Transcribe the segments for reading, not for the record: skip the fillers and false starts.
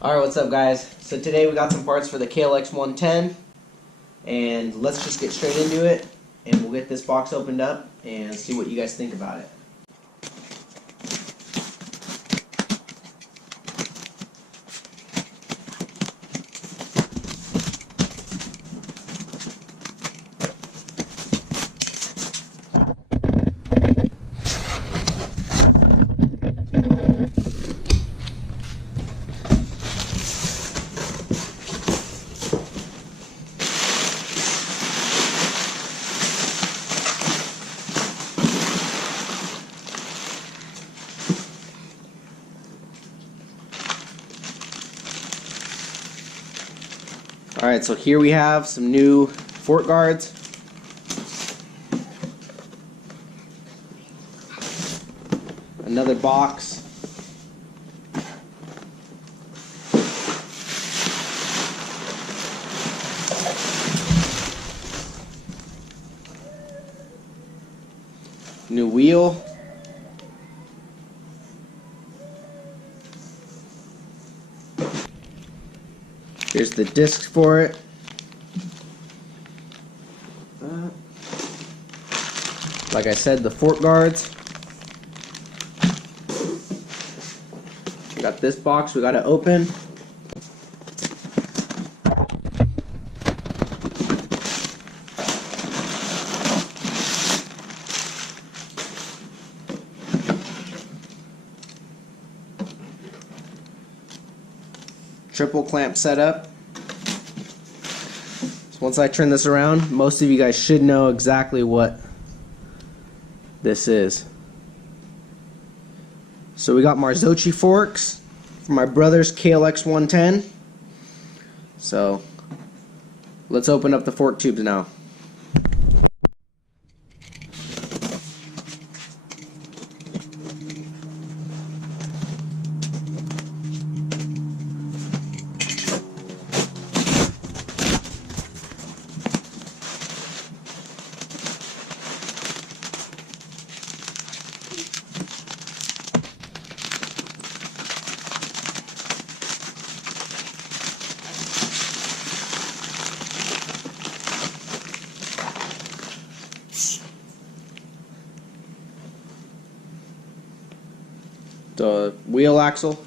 Alright, what's up guys? So today we got some parts for the KLX110 and let's just get straight into it and we'll get this box opened up and see what you guys think about it. Alright, so here we have some new fork guards. Another box. New wheel. Here's the discs for it. Like I said, the fork guards. We got this box we gotta open. Triple clamp setup. So once I turn this around, most of you guys should know exactly what this is. So we got Marzocchi forks for my brother's KLX110. So let's open up the fork tubes now. The wheel axle.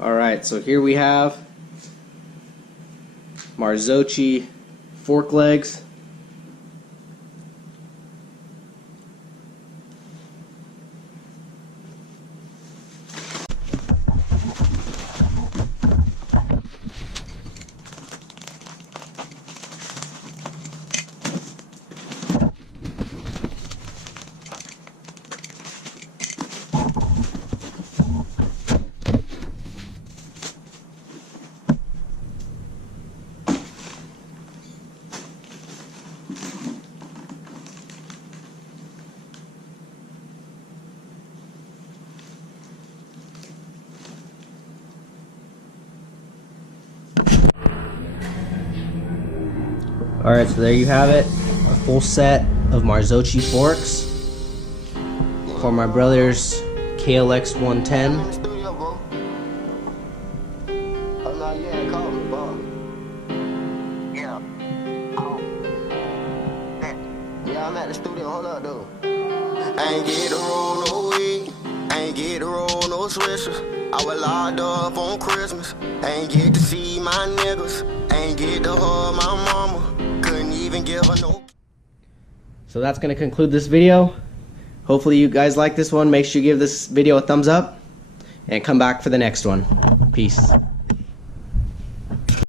Alright, so here we have Marzocchi fork legs. Alright, so there you have it, a full set of Marzocchi forks for my brother's KLX110. I'm at the studio, hold up though. I ain't get to roll no weed, I ain't get to roll no swishers. I was locked up on Christmas, I ain't get to see my niggas, I ain't get to hug my mama, couldn't even give her no. So that's going to conclude this video. Hopefully you guys like this one. Make sure you give this video a thumbs up and come back for the next one. Peace.